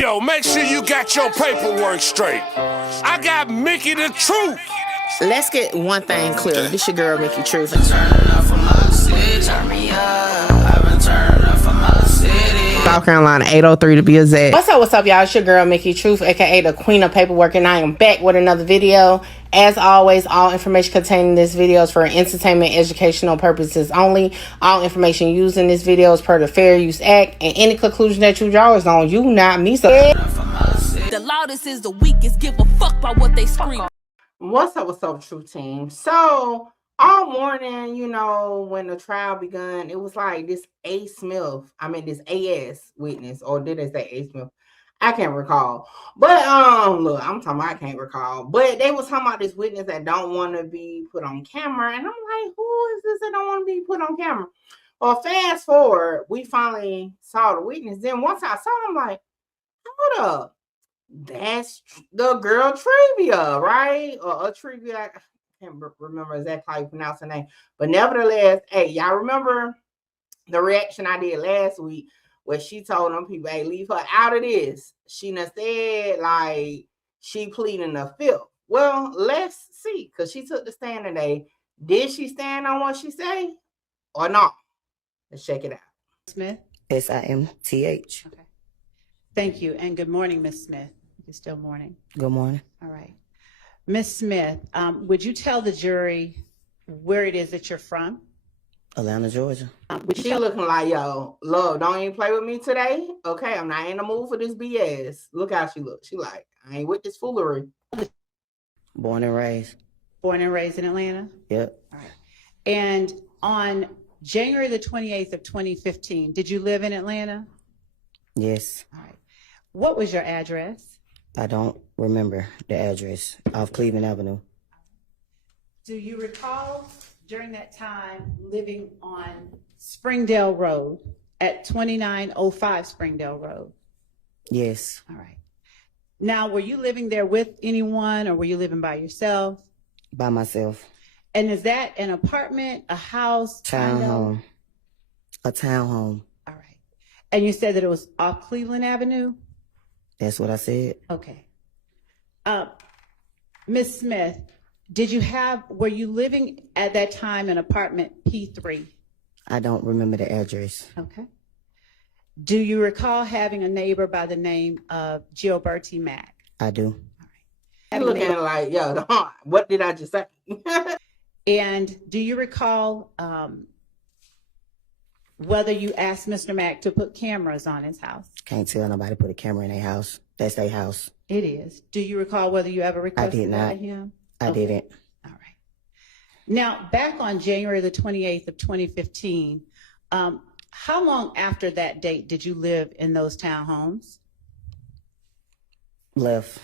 Yo, make sure you got your paperwork straight. I got Mickey the Truth. Let's get one thing clear. This your girl, Mickey Truth. South Carolina, 803 to be exact. What's up, y'all? It's your girl, Mickey Truth, aka the Queen of Paperwork, and I am back with another video. As always, all information contained in this video is for entertainment, educational purposes only. All information used in this video is per the Fair Use Act, and any conclusion that you draw is on you, not me. So, the loudest is the weakest. Give a fuck about what they scream. what's up, Truth Team? So, all morning, you know, when the trial begun, it was like this this AS witness, or did they say A. Smith? I can't recall. But look, I'm talking about I can't recall. But they was talking about this witness that don't want to be put on camera. And I'm like, who is this that don't want to be put on camera? Well, fast forward, we finally saw the witness. Then once I saw him, I'm like, hold up. That's the girl Trivia, right? Or a Trivia. I can't remember exactly how you pronounce her name. But nevertheless, hey, y'all remember the reaction I did last week where she told them people, hey, leave her out of this. She done said, like, she pleading the fifth. Well, let's see, because she took the stand today. Did she stand on what she say or not? Let's check it out. Smith? SIMTH. Okay. Thank you, and good morning, Ms. Smith. It's still morning. Good morning. All right. Ms. Smith, would you tell the jury where it is that you're from? Atlanta, Georgia. She looking like, yo, love, don't even play with me today. Okay, I'm not in the mood for this BS. Look how she looks. She like, I ain't with this foolery. Born and raised. Born and raised in Atlanta? Yep. All right. And on January the 28th of 2015, did you live in Atlanta? Yes. All right. What was your address? I don't remember the address. Off Cleveland Avenue. Do you recall during that time living on Springdale Road at 2905 Springdale Road? Yes. All right. Now, were you living there with anyone, or were you living by yourself? By myself. And is that an apartment, a house? Townhome. A townhome. All right. And you said that it was off Cleveland Avenue? That's what I said. Okay. Ms. Smith, were you living at that time in apartment P3? I don't remember the address. Okay. Do you recall having a neighbor by the name of Gilberti Mack? I do. All right. You looking like, yo, what did I just say? And do you recall whether you asked Mr. Mack to put cameras on his house? Can't tell nobody put a camera in their house. That's their house. It is. Do you recall whether you ever requested that of him? I didn't. All right. Now, back on January the 28th of 2015, how long after that date did you live in those townhomes? Left.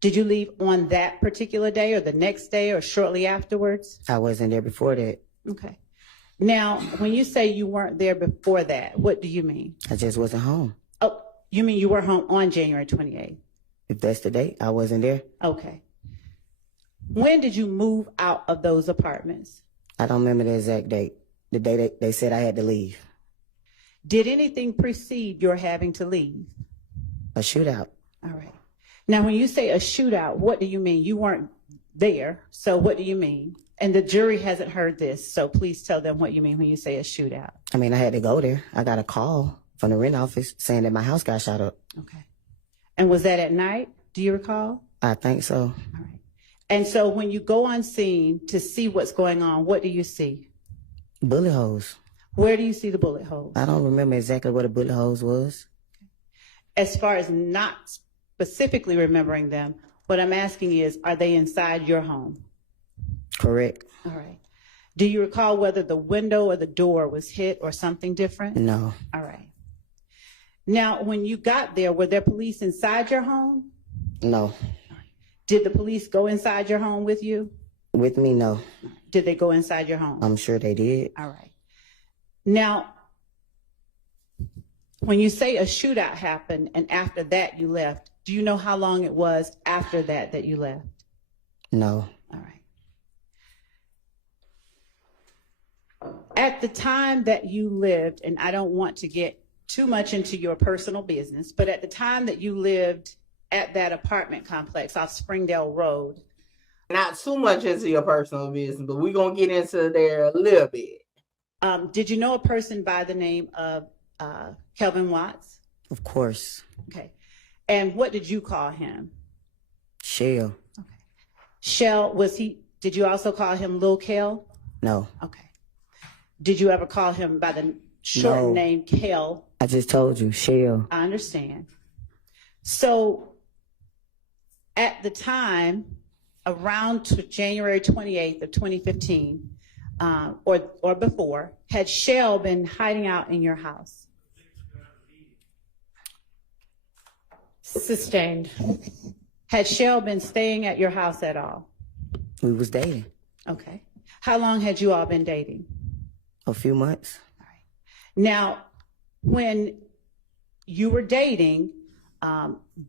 Did you leave on that particular day or the next day or shortly afterwards? I wasn't there before that. Okay. Now, when you say you weren't there before that, what do you mean? I just wasn't home. Oh, you mean you were home on January 28th? If that's the date, I wasn't there. Okay. When did you move out of those apartments? I don't remember the exact date. The day they said I had to leave. Did anything precede your having to leave? A shootout. All right. Now, when you say a shootout, what do you mean? You weren't there, so what do you mean? And the jury hasn't heard this, so please tell them what you mean when you say a shootout. I mean, I had to go there. I got a call from the rent office saying that my house got shot up. Okay. And was that at night? Do you recall? I think so. All right. And so when you go on scene to see what's going on, what do you see? Bullet holes. Where do you see the bullet holes? I don't remember exactly what a bullet holes was. As far as not specifically remembering them, what I'm asking is, are they inside your home? Correct. All right. Do you recall whether the window or the door was hit or something different? No. All right. Now, when you got there, were there police inside your home? No. Did the police go inside your home with you? With me, no. Did they go inside your home? I'm sure they did. All right. Now, when you say a shootout happened and after that you left, do you know how long it was after that that you left? No. All right. At the time that you lived, and I don't want to get too much into your personal business, but at the time that you lived at that apartment complex off Springdale Road, not too much into your personal business, but we're going to get into there a little bit. did you know a person by the name of Kelvin Watts? Of course. Okay. And what did you call him? Shell. Okay. Shell, did you also call him Lil Kel? No. Okay. Did you ever call him by the short name Kel? I just told you, Shell. I understand. So at the time, around January 28th of 2015, or before, had Shell been hiding out in your house? Sustained. Had Shell been staying at your house at all? We was dating. Okay. How long had you all been dating? A few months. All right. Now, when you were dating,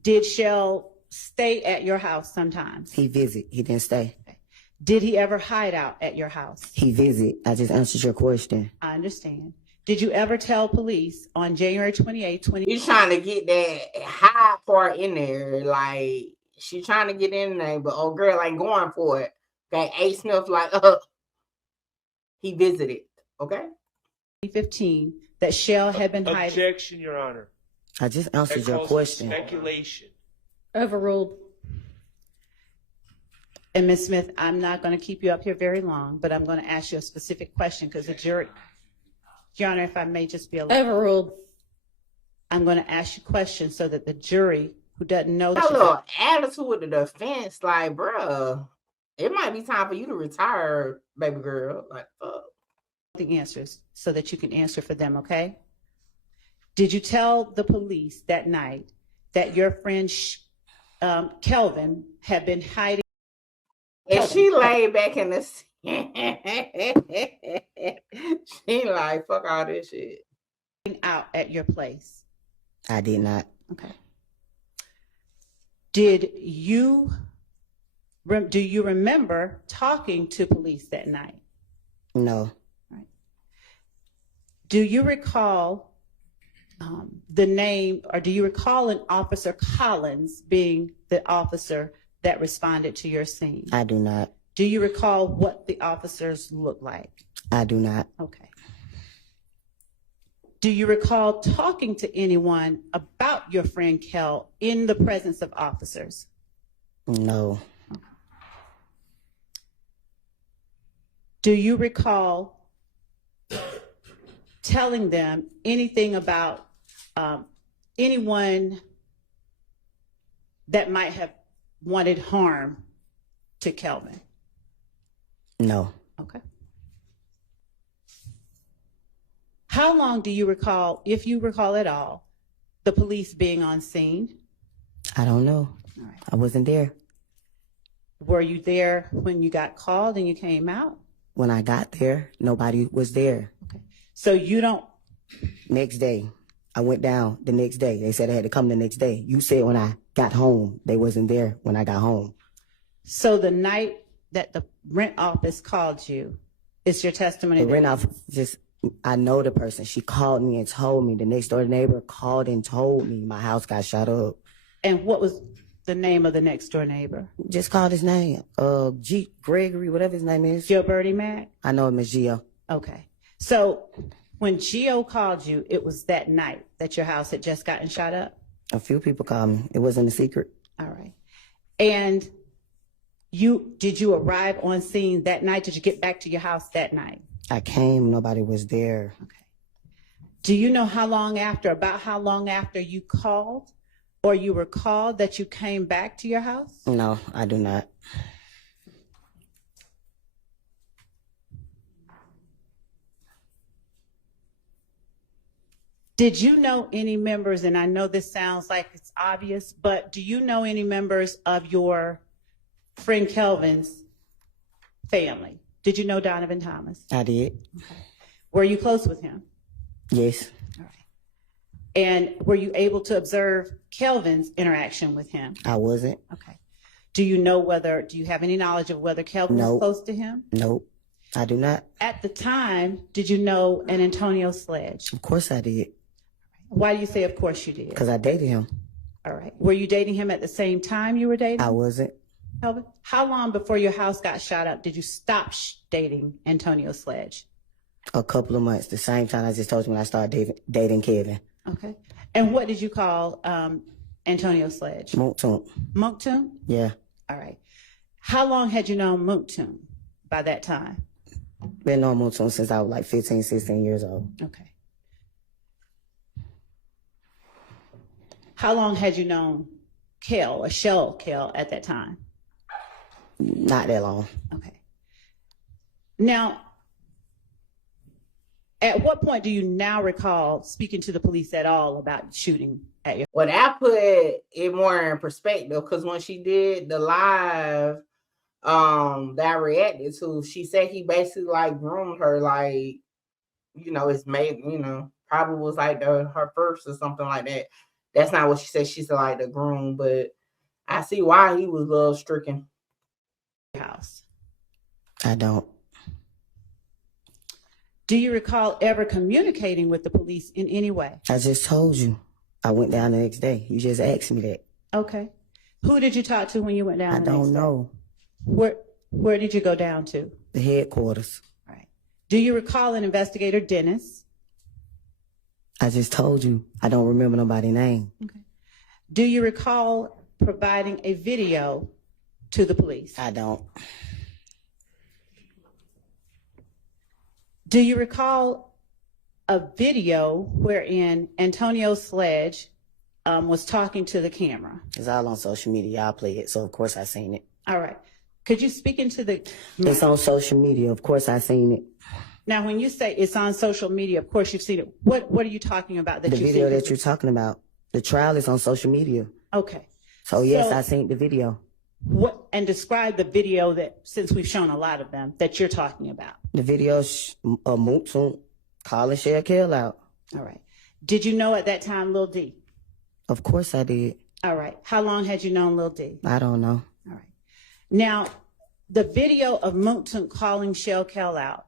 did Shell stay at your house sometimes? He visit. He didn't stay. Okay. Did he ever hide out at your house? He visit. I just answered your question. I understand. Did you ever tell police on January 28th, He's trying to get that high part in there. Like, she trying to get in there, but old girl ain't going for it. Okay, A. Smith like, he visited. Okay? 2015, that Shell had been hiding? Objection, Your Honor. I just answered That your calls for question. speculation. Overruled. And Ms. Smith, I'm not going to keep you up here very long, but I'm going to ask you a specific question because the jury, Your Honor, if I may just be allowed. Overruled. I'm going to ask you questions so that the jury who doesn't know. That little attitude with the defense, like, bruh, it might be time for you to retire, baby girl. Like, fuck. The answers so that you can answer for them, okay? Did you tell the police that night that your friend Kelvin had been hiding? And she laid back in the she like, fuck all this shit. Out at your place? I did not. Okay. Do you remember talking to police that night? No. Right. Do you recall the name, or do you recall an Officer Collins being the officer that responded to your scene? I do not. Do you recall what the officers looked like? I do not. Okay. Do you recall talking to anyone about your friend Kel in the presence of officers? No. Do you recall telling them anything about anyone that might have wanted harm to Kelvin? No. Okay. How long do you recall, if you recall at all, the police being on scene? I don't know. All right. I wasn't there. Were you there when you got called and you came out? When I got there, nobody was there. Okay. So you don't. Next day, I went down the next day. They said I had to come the next day. You said when I got home, they wasn't there when I got home. So the night that the rent office called you, is your testimony? The rent office, I know the person. She called me and told me. The next door neighbor called and told me my house got shot up. And what was the name of the next door neighbor? Just called his name. Gregory, whatever his name is. Gilberty Mack? I know him as Gio. Okay. So when Gio called you, it was that night that your house had just gotten shot up? A few people called me. It wasn't a secret. All right. And did you arrive on scene that night? Did you get back to your house that night? I came, nobody was there. Okay. Do you know about how long after you called or you were called that you came back to your house? No, I do not. Did you know any members, and I know this sounds like it's obvious, but do you know any members of your friend Kelvin's family? Did you know Donovan Thomas? I did. Okay. Were you close with him? Yes. All right. And were you able to observe Kelvin's interaction with him? I wasn't. Okay. Do you have any knowledge of whether Kelvin was close to him? Nope. I do not. At the time, did you know an Antonio Sledge? Of course I did. Why do you say, of course you did? Because I dated him. All right. Were you dating him at the same time you were dating? I wasn't. Kelvin, how long before your house got shot up did you stop dating Antonio Sledge? A couple of months. The same time I just told you when I started dating Kevin. Okay. And what did you call Antonio Sledge? Mounk. Mounk? Yeah. All right. How long had you known Mounk by that time? Been on Mounk since I was like 15, 16 years old. Okay. How long had you known Kel, or Shell Kel, at that time? Not that long. Okay. Now, at what point do you now recall speaking to the police at all about shooting at your? Well, that put it more in perspective, because when she did the live that I reacted to, she said he basically like groomed her, like, you know, it's made, you know, probably was like her first or something like that. That's not what she said. She said like the groom, but I see why he was love stricken. House. I don't. Do you recall ever communicating with the police in any way? I just told you. I went down the next day. You just asked me that. Okay. Who did you talk to when you went down? I don't know. Where did you go down to? The headquarters. All right. Do you recall an investigator, Dennis? I just told you. I don't remember nobody's name. Okay. Do you recall providing a video to the police? I don't. Do you recall a video wherein Antonio Sledge was talking to the camera? It's all on social media. Y'all play it, so of course I seen it. All right. Could you speak into the... It's on social media. Of course I seen it. Now, when you say it's on social media, of course you've seen it. What are you talking about that the you've video seen? that you're talking about. The trial is on social media. Okay. So yes, I seen the video. What, and describe the video that, since we've shown a lot of them, that you're talking about. The video of Mounk calling Shell Kel out. All right. Did you know at that time Lil D? Of course I did. All right. How long had you known Lil D? I don't know. All right. Now, the video of Mounk calling Shell Kel out,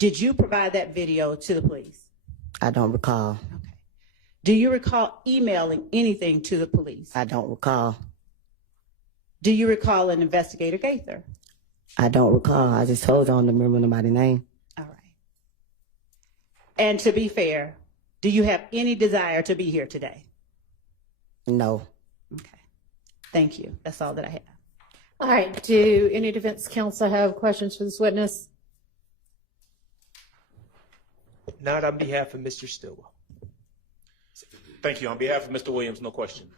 did you provide that video to the police? I don't recall. Okay. Do you recall emailing anything to the police? I don't recall. Do you recall an investigator, Gaither? I don't recall. I just told you I don't remember nobody's name. All right. And to be fair, do you have any desire to be here today? No. Okay. Thank you. That's all that I have. All right. Do any defense counsel have questions for this witness? Not on behalf of Mr. Stillwell. Thank you. On behalf of Mr. Williams, no question.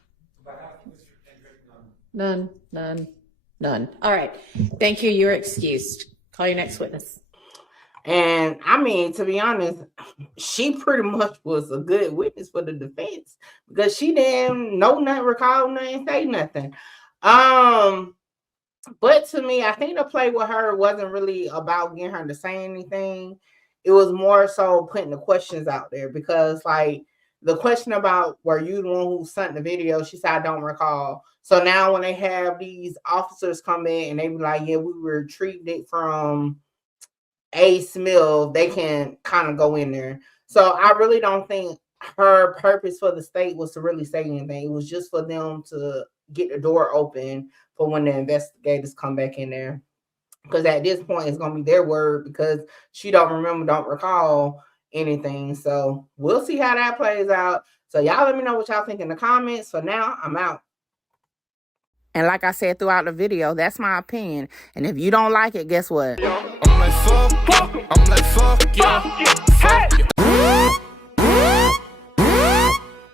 None. All right. Thank you. You're excused. Call your next witness. And I mean, to be honest, she pretty much was a good witness for the defense, because she didn't know nothing, recall nothing, say nothing. But to me, I think the play with her wasn't really about getting her to say anything. It was more so putting the questions out there, because like the question about, were you the one who sent the video? She said, I don't recall. So now when they have these officers come in and they be like, yeah, we retrieved it from A. Smith, they can kind of go in there. So I really don't think her purpose for the state was to really say anything. It was just for them to get the door open for when the investigators come back in there. Because at this point, it's going to be their word, because she don't remember, don't recall anything. So we'll see how that plays out. So y'all let me know what y'all think in the comments. For now, I'm out. And like I said throughout the video, that's my opinion. And if you don't like it, guess what? I'm like, fuck yeah. Fuck yeah.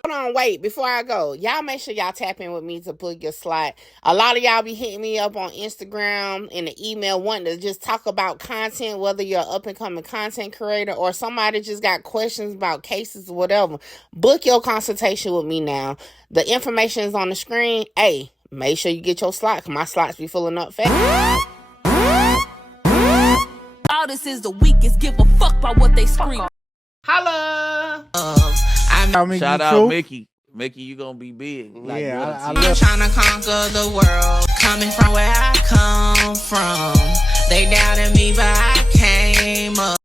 Hold on, wait, before I go, y'all make sure y'all tap in with me to book your slot. A lot of y'all be hitting me up on Instagram and the email wanting to just talk about content, whether you're an up-and-coming content creator or somebody just got questions about cases or whatever. Book your consultation with me now. The information is on the screen. Hey, make sure you get your slot, because my slots be filling up fast. All this is the weakest. Give a fuck about what they scream. Holla! Shout out Mickey. Mickey, you gonna be big. Like, yeah, I'm trying to conquer the world. Coming from where I come from. They doubted me, but I came up.